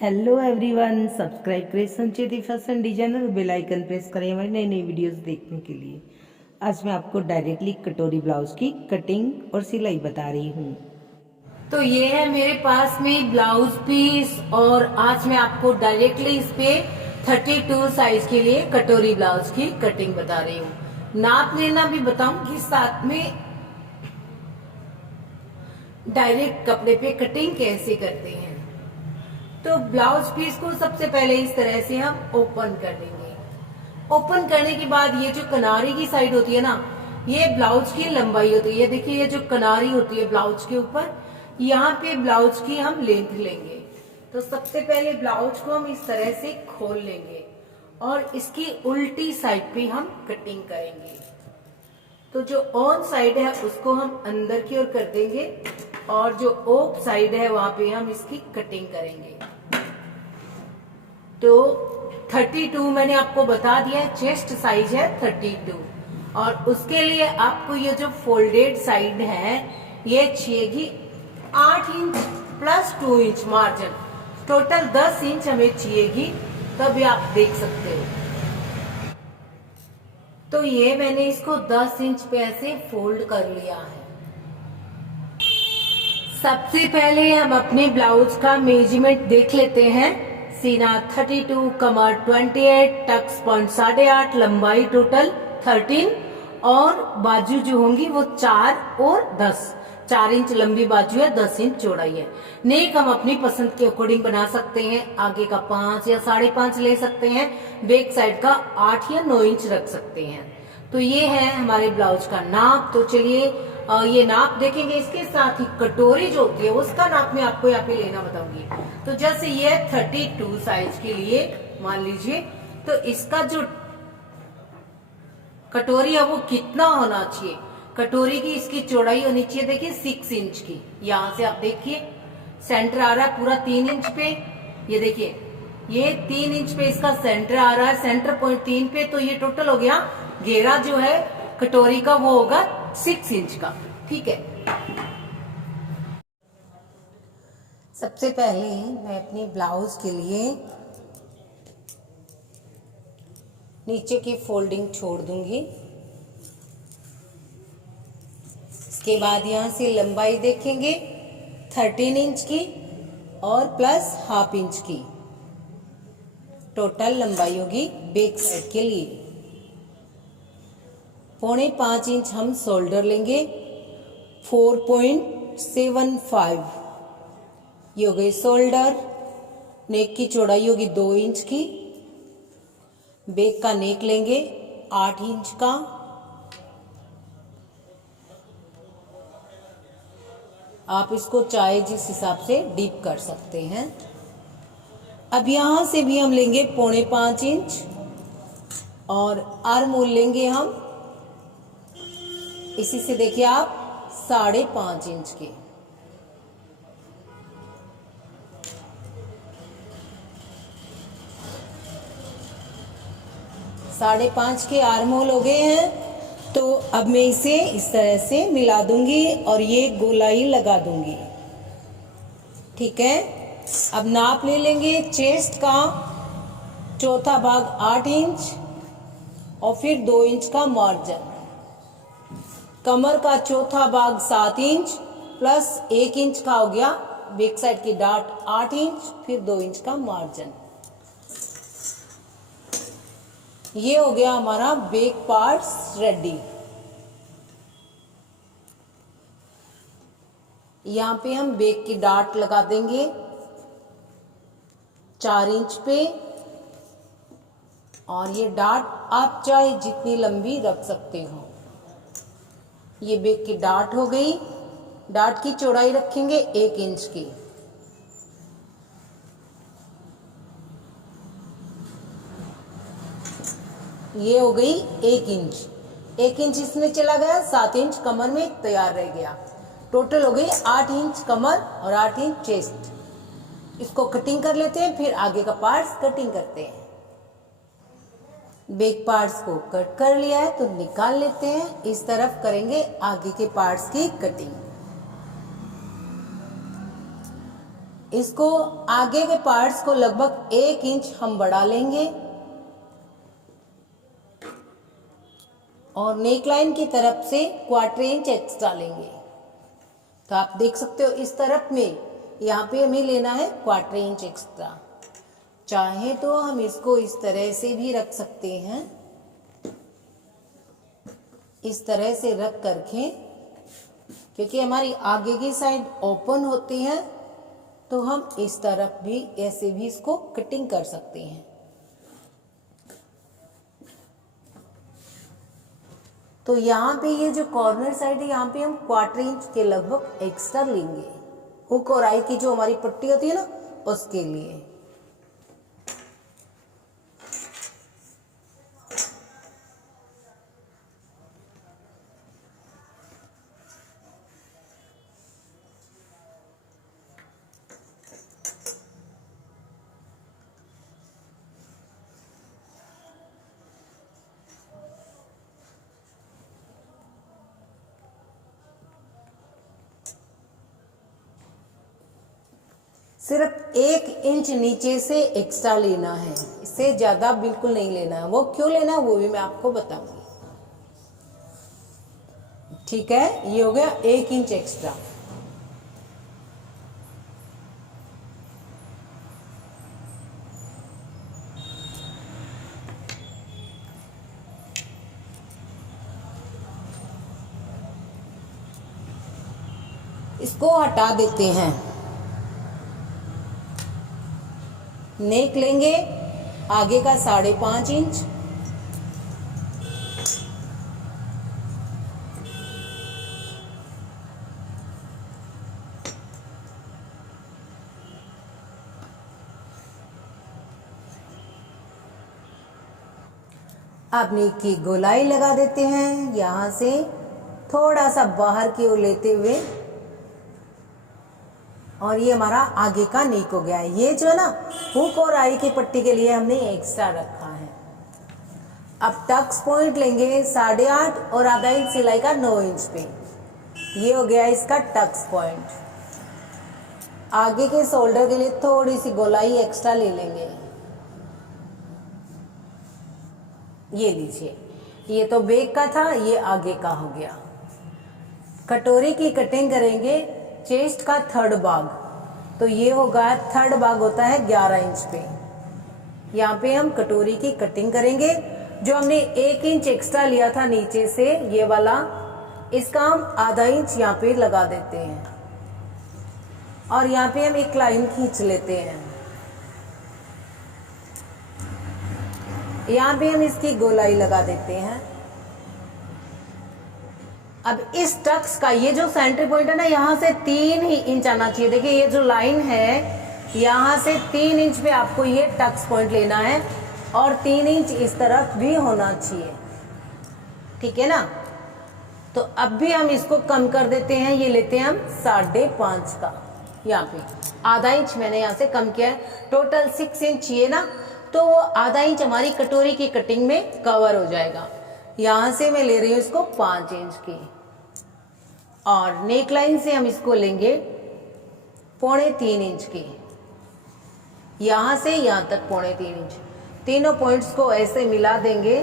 Hello everyone, subscribe करें Sancheti fashion designer, bell icon press करें हमारी नई नई वीडियोस देखने के लिए। आज मैं आपको डायरेक्टली कटोरी ब्लाउज की कटिंग और सिलाई बता रही हूँ। तो ये है मेरे पास में ब्लाउज पीस और आज मैं आपको डायरेक्टली इस पे 32 साइज के लिए कटोरी ब्लाउज की कटिंग बता रही हूँ। नाप लेना भी बताऊंगी, साथ में डायरेक्ट कपड़े पे कटिंग कैसे करते हैं। तो ब्लाउज पीस को सबसे पहले इस तरह से हम ओपन कर लेंगे। ओपन करने के बाद ये जो किनारे की साइड होती है ना, ये ब्लाउज की लंबाई होती है। ये देखिए, ये जो किनारी होती है ब्लाउज के ऊपर, यहाँ पे ब्लाउज की हम लेंथ लेंगे। तो सबसे पहले ब्लाउज को हम इस तरह से खोल लेंगे और इसकी उल्टी साइड पे हम कटिंग करेंगे। तो जो ऑन साइड है उसको हम अंदर की ओर कर देंगे और जो ऑफ साइड है वहां पे हम इसकी कटिंग करेंगे। तो 32 मैंने आपको बता दिया है, चेस्ट साइज है 32 और उसके लिए आपको ये जो फोल्डेड साइड है ये चाहिएगी 8 inch plus 2 inch margin, total 10 inch हमें चाहिएगी। तब आप देख सकते हो। तो ये मैंने इसको 10 इंच पे ऐसे फोल्ड कर लिया है। सबसे पहले हम अपने ब्लाउज का मेजरमेंट देख लेते हैं। सीना 32, कमर 28, टक्स पॉइंट 8.5, लंबाई टोटल 13 और बाजू जो होंगी वो 4 और 10। 4 इंच लंबी बाजू है, 10 इंच चौड़ाई है। नेक हम अपनी पसंद के अकॉर्डिंग बना सकते हैं। आगे का 5 या 5.5 ले सकते हैं, बैक साइड का 8 या 9 इंच रख सकते हैं। तो ये है हमारे ब्लाउज का नाप। तो चलिए ये नाप देखेंगे। इसके साथ ही कटोरी जो होती है उसका नाप मैं आपको यहाँ पे लेना बताऊंगी। तो जैसे ये 32 साइज के लिए मान लीजिए, तो इसका जो कटोरी है वो कितना होना चाहिए। कटोरी की इसकी चौड़ाई होनी चाहिए, देखिए 6 इंच की। यहां से आप देखिए सेंटर आ रहा है पूरा 3 इंच पे। ये देखिए ये 3 इंच पे इसका सेंटर आ रहा है, सेंटर पॉइंट 3 पे। तो ये टोटल हो गया, घेरा जो है कटोरी का वो होगा 6 इंच का। ठीक है। सबसे पहले मैं अपनी ब्लाउज के लिए नीचे की फोल्डिंग छोड़ दूंगी। इसके बाद यहां से लंबाई देखेंगे 13 इंच की और प्लस हाफ इंच की, टोटल लंबाई होगी बैक साइड के लिए। 4.25 इंच हम शोल्डर लेंगे, 4.75 ये हो गई शोल्डर। नेक की चौड़ाई होगी 2 इंच की। बैक का नेक लेंगे 8 इंच का। आप इसको चाहे जिस हिसाब से डीप कर सकते हैं। अब यहां से भी हम लेंगे 4.25 इंच और आर्म होल लेंगे हम इसी से, देखिए आप 5.5 इंच के। साढ़े 5 के आर्म होल हो गए हैं। तो अब मैं इसे इस तरह से मिला दूंगी और ये गोलाई लगा दूंगी। ठीक है। अब नाप ले लेंगे चेस्ट का चौथा भाग 8 इंच और फिर 2 इंच का मार्जिन। कमर का चौथा भाग 7 इंच प्लस 1 इंच का हो गया बैक साइड की डाट 8 इंच, फिर 2 इंच का मार्जिन। ये हो गया हमारा बैक पार्ट रेडी। यहां पे हम बैक की डाट लगा देंगे 4 इंच पे और ये डाट आप चाहे जितनी लंबी रख सकते हो। ये बैक की डाट हो गई। डाट की चौड़ाई रखेंगे 1 इंच की। ये हो गई 1 इंच। 1 इंच इसमें चला गया, 7 इंच कमर में तैयार रह गया। टोटल हो गई 8 इंच कमर और 8 इंच चेस्ट। इसको कटिंग कर लेते हैं, फिर आगे का पार्ट्स कटिंग करते हैं। बैक पार्ट्स को कट कर लिया है तो निकाल लेते हैं। इस तरफ करेंगे आगे के पार्ट्स की कटिंग। इसको आगे के पार्ट्स को लगभग 1 इंच हम बढ़ा लेंगे और नेकलाइन की तरफ से 1/4 इंच एक्स्ट्रा लेंगे। तो आप देख सकते हो इस तरफ में यहाँ पे हमें लेना है 1/4 इंच एक्स्ट्रा। चाहे तो हम इसको इस तरह से भी रख सकते हैं, इस तरह से रख करके, क्योंकि हमारी आगे की साइड ओपन होती है तो हम इस तरफ भी ऐसे भी इसको कटिंग कर सकते हैं। तो यहाँ पे ये जो कॉर्नर साइड है यहाँ पे हम 1/4 इंच के लगभग एक्स्ट्रा लेंगे, हुक और आई की जो हमारी पट्टी होती है ना उसके लिए। सिर्फ 1 इंच नीचे से एक्स्ट्रा लेना है, इससे ज्यादा बिल्कुल नहीं लेना है। वो क्यों लेना है वो भी मैं आपको बताऊंगी। ठीक है, ये हो गया 1 इंच एक्स्ट्रा। इसको हटा देते हैं। नेक लेंगे आगे का 5.5 इंच, अब नेक की गोलाई लगा देते हैं। यहां से थोड़ा सा बाहर की ओर लेते हुए, और ये हमारा आगे का नेक हो गया है। ये जो है ना हुक और आई की पट्टी के लिए हमने एक्स्ट्रा रखा है। अब टक्स पॉइंट लेंगे 8.5 और आधा इंच सिलाई का 9 इंच पे। ये हो गया इसका टक्स पॉइंट। आगे के शोल्डर के लिए थोड़ी सी गोलाई एक्स्ट्रा ले लेंगे। ये लीजिए, ये तो बैक का था, ये आगे का हो गया। कटोरी की कटिंग करेंगे चेस्ट का 3rd भाग, तो ये होगा 3rd भाग होता है 11 इंच पे। यहाँ पे हम कटोरी की कटिंग करेंगे। जो हमने 1 इंच एक्स्ट्रा लिया था नीचे से, ये वाला, इसका हम आधा इंच यहाँ पे लगा देते हैं और यहाँ पे हम एक लाइन खींच लेते हैं। यहाँ पे हम इसकी गोलाई लगा देते हैं। अब इस टक्स का ये जो सेंटर पॉइंट है ना, यहाँ से 3 ही इंच आना चाहिए। देखिए ये जो लाइन है यहाँ से 3 इंच पे आपको ये टक्स पॉइंट लेना है और 3 इंच इस तरफ भी होना चाहिए। ठीक है ना। तो अब भी हम इसको कम कर देते हैं। ये लेते हैं हम 5.5 का, यहाँ पे आधा इंच मैंने यहाँ से कम किया है। टोटल 6 इंच चाहिए ना, तो वो आधा इंच हमारी कटोरी की कटिंग में कवर हो जाएगा। यहां से मैं ले रही हूं इसको 5 इंच की, और नेक लाइन से हम इसको लेंगे 3.25 इंच की। यहां से यहां तक 3.25 इंच। तीनों पॉइंट्स को ऐसे मिला देंगे।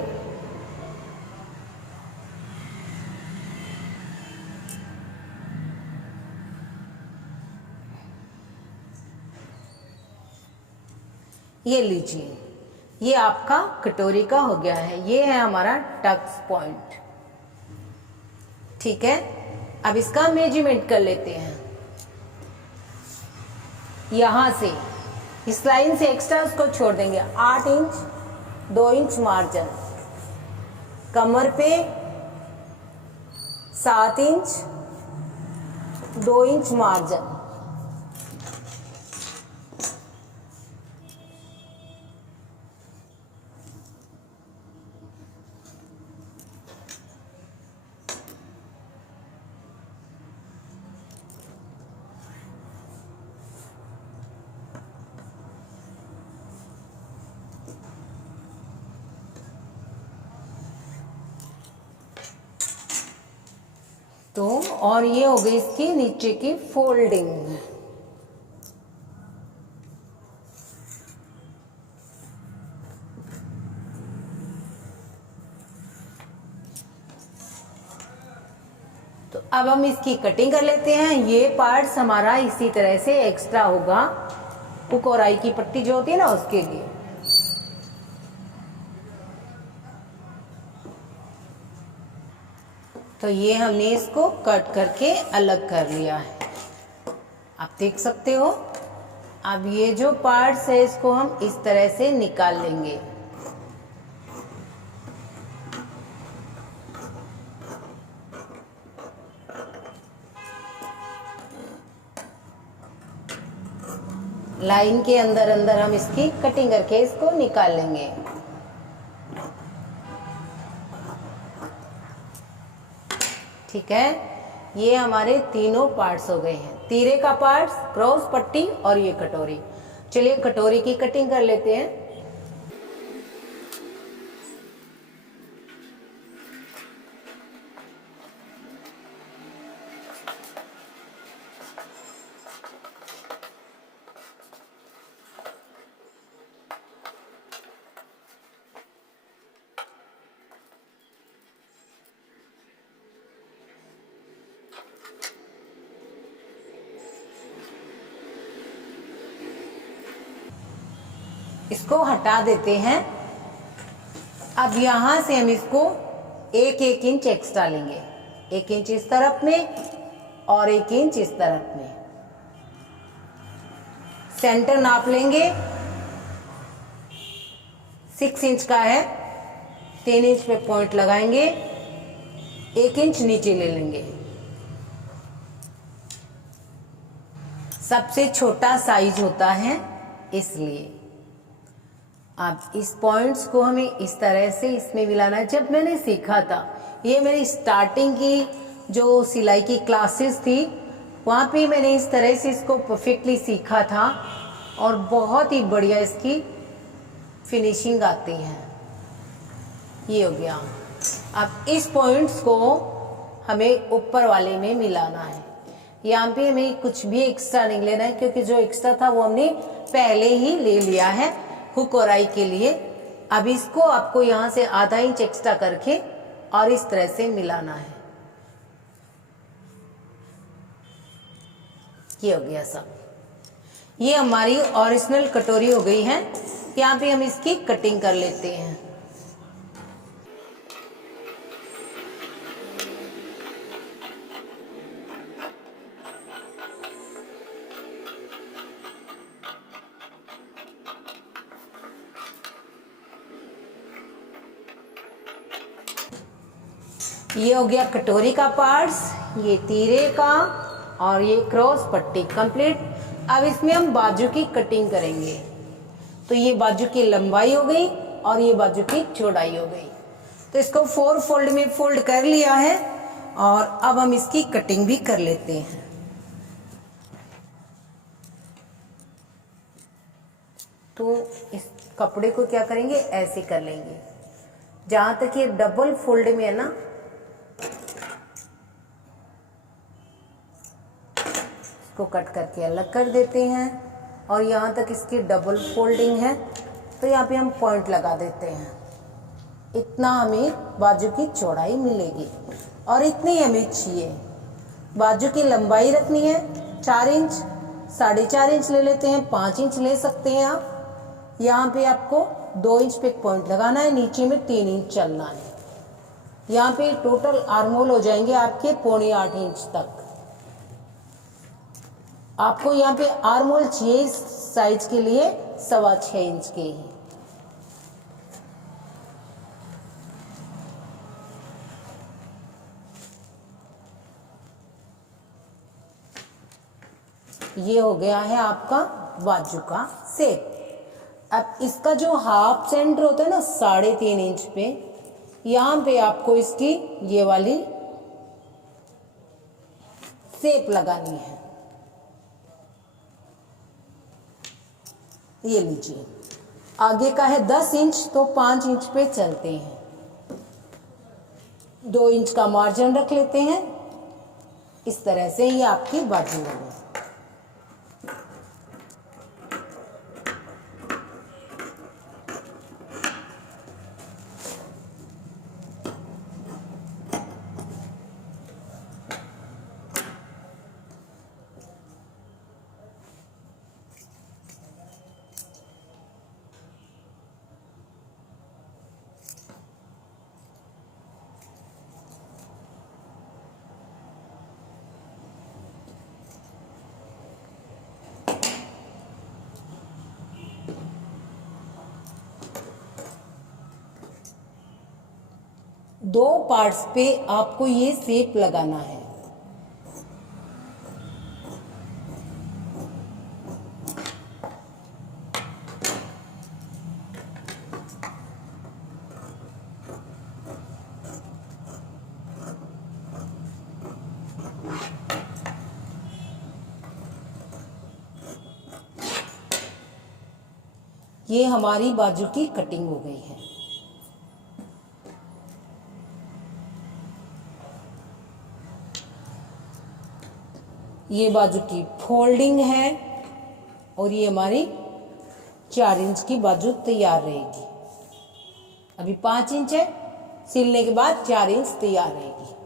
ये लीजिए, ये आपका कटोरी का हो गया है। ये है हमारा टक्स पॉइंट। ठीक है, अब इसका मेजरमेंट कर लेते हैं। यहां से इस लाइन से एक्स्ट्रा उसको छोड़ देंगे। 8 इंच 2 इंच मार्जिन, कमर पे 7 इंच 2 इंच मार्जिन, तो और ये हो गई इसकी नीचे की फोल्डिंग। तो अब हम इसकी कटिंग कर लेते हैं। ये पार्ट्स हमारा इसी तरह से एक्स्ट्रा होगा हुक और आई की पट्टी जो होती है ना उसके लिए। तो ये हमने इसको कट करके अलग कर लिया है, आप देख सकते हो। अब ये जो पार्ट्स है इसको हम इस तरह से निकाल लेंगे। लाइन के अंदर अंदर हम इसकी कटिंग करके इसको निकाल लेंगे। ठीक है, ये हमारे तीनों पार्ट्स हो गए हैं, तीरे का पार्ट्स, क्रॉस पट्टी और ये कटोरी। चलिए कटोरी की कटिंग कर लेते हैं। इसको हटा देते हैं। अब यहां से हम इसको 1-1 इंच एक्स्ट्रा लेंगे, 1 इंच इस तरफ में और 1 इंच इस तरफ में। सेंटर नाप लेंगे, 6 इंच का है, 3 इंच पे पॉइंट लगाएंगे, 1 इंच नीचे ले लेंगे। सबसे छोटा साइज होता है इसलिए। अब इस पॉइंट्स को हमें इस तरह से इसमें मिलाना है। जब मैंने सीखा था, ये मेरी स्टार्टिंग की जो सिलाई की क्लासेस थी, वहाँ पे मैंने इस तरह से इसको परफेक्टली सीखा था और बहुत ही बढ़िया इसकी फिनिशिंग आती है। ये हो गया। अब इस पॉइंट्स को हमें ऊपर वाले में मिलाना है। यहाँ पे हमें कुछ भी एक्स्ट्रा नहीं लेना है, क्योंकि जो एक्स्ट्रा था वो हमने पहले ही ले लिया है हुक और आई के लिए। अब इसको आपको यहाँ से आधा इंच एक्स्ट्रा करके और इस तरह से मिलाना है। ये हो गया सब। ये हमारी ओरिजिनल कटोरी हो गई है। यहाँ पे हम इसकी कटिंग कर लेते हैं। ये हो गया कटोरी का पार्ट्स, ये तीरे का और ये क्रॉस पट्टी कंप्लीट। अब इसमें हम बाजू की कटिंग करेंगे। तो ये बाजू की लंबाई हो गई और ये बाजू की चौड़ाई हो गई। तो इसको 4 फोल्ड में फोल्ड कर लिया है और अब हम इसकी कटिंग भी कर लेते हैं। तो इस कपड़े को क्या करेंगे, ऐसे कर लेंगे। जहां तक ये डबल फोल्ड में है ना, को कट करके अलग कर देते हैं और यहाँ तक इसकी डबल फोल्डिंग है तो यहाँ पे हम पॉइंट लगा देते हैं। इतना हमें बाजू की चौड़ाई मिलेगी और इतनी हमें चाहिए। बाजू की लंबाई रखनी है 4 इंच, 4.5 इंच ले लेते हैं, 5 इंच ले सकते हैं आप। यहाँ पे आपको 2 इंच पे पॉइंट लगाना है, नीचे में 3 इंच चलना है। यहाँ पे टोटल आर्महोल हो जाएंगे आपके 7.25 इंच तक। आपको यहाँ पे आर्महोल चाहिए इस साइज के लिए 6.25 इंच के ही। ये हो गया है आपका बाजू का शेप। अब इसका जो हाफ सेंटर होता है ना 3.5 इंच पे, यहाँ पे आपको इसकी ये वाली शेप लगानी है। ये लीजिए, आगे का है 10 इंच तो 5 इंच पे चलते हैं। 2 इंच का मार्जिन रख लेते हैं। इस तरह से ये आपकी बाजू बने। 2 पार्ट्स पे आपको ये शेप लगाना है। ये हमारी बाजू की कटिंग हो गई है। ये बाजू की फोल्डिंग है और ये हमारी 4 इंच की बाजू तैयार रहेगी। अभी 5 इंच है, सिलने के बाद 4 इंच तैयार रहेगी।